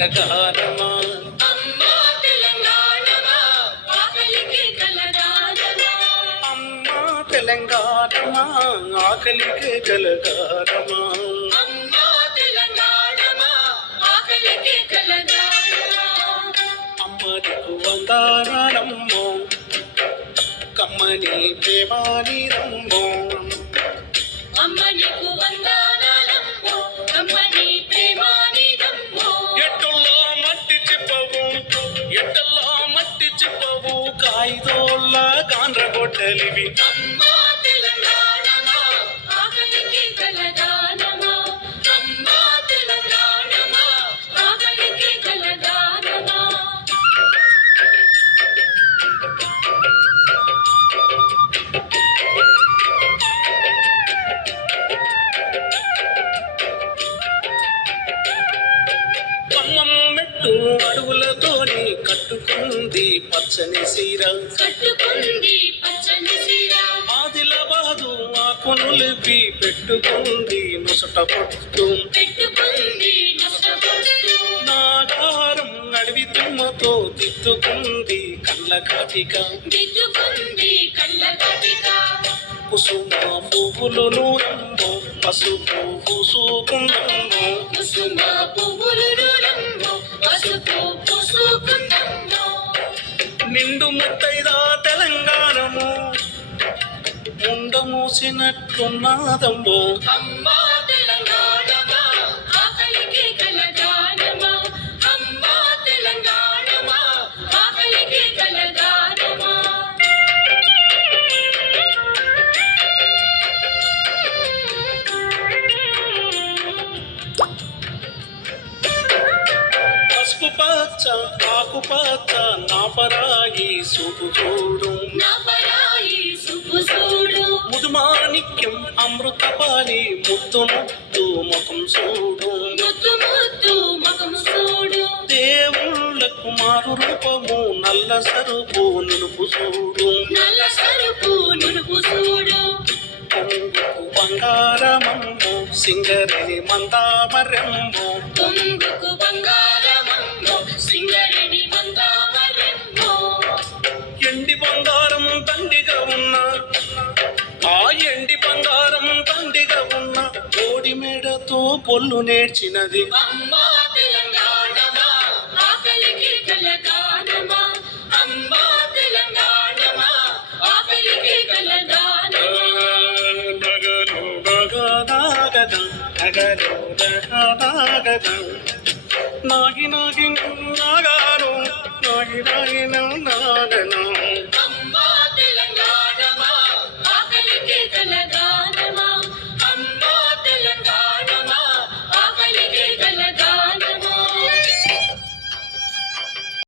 గానమా అమ్మా తెలంగాణమా ఆకలికి కలగానమా అమ్మా తెలంగాణమా ఆకలికి కలగానమా అమ్మా తెలంగాణమా ఆకలికి కలగానమా అమ్మ నీకు వందనాలమ్మో కమ్మని ప్రేమానిరమ్మో అమ్మ నీకు వందనాలమ్మో కమ్మని ప్రేమానిదమ్మో ఎట్టుల్లో మట్టి చిప్పవు ఎట్టల్లో మట్టి చిప్పవు కాయిదోళ్ళ గాండ్రగొడ్డలివి అమ్మా తెలంగాణమా ఆకలికి కలగానమా అమ్మా తెలంగాణమా ఆకలికి కలగానమా ఖమ్మం మెట్టు అడవులతోని కట్టుకుంది పచ్చని సీర కట్టుకుంది పచ్చని సీర ఆదిలాబాదు ఆకునులిపి పెట్టుకుంది నొసట పొట్టు పెట్టుకుంది నష్టపడుతూ నాగారం అడవి తుమ్మతో దిద్దుకుంది కళ్ళ కాటిక దిద్దుకుంది కళ్ళ కటిక కుసుమ పువ్వులను నమ్మో పసుపు పూసుకుందమ్మో కుసుమ పువ్వులు రంగు పసుపు పూసుకుందమ్మో నిండు ముత్తైదా తెలంగాణము ముండ మూసినట్టున్నదమ్మో అమ్మా తెలంగాణమా ఆకలికి కలగానమా అమ్మా తెలంగాణమా ఆకలికి కలగానమా పసుపు పచ్చ ఆకు పచ్చ నా పరాయి సూపు చూడు నా పరాయి సుపు చూడు ముదుమాణిక్యం అమృతపాలి ముద్దు ముద్దు ముఖం చూడు ముద్దు ముద్దు మగం చూడు దేవుళ్ళకు మారు రూపము నల్ల సరుపు నునుపు చూడు నల్ల సరుపు నునుపు చూడు కొంగుకు బంగారమమ్ము సింగరిని మందామరెమ్ము కొంగుకు బంగారమమ్మో సింగరిని మందావరెమ్మో ఎండి బంగారం దండిగా ఉన్న ఆ ఎండి బంగారం దండిగా ఉన్న కోడి మేడతో పొల్లు నేర్చినది అమ్మా తెలంగాణమా ఆకలికి కలగానమా అమ్మా తెలంగాణమా ఆకలికి కలగానమా నగలు నగనాగద నగలు నగనాగద నాగి నాగి నాగాను నాగి నాగి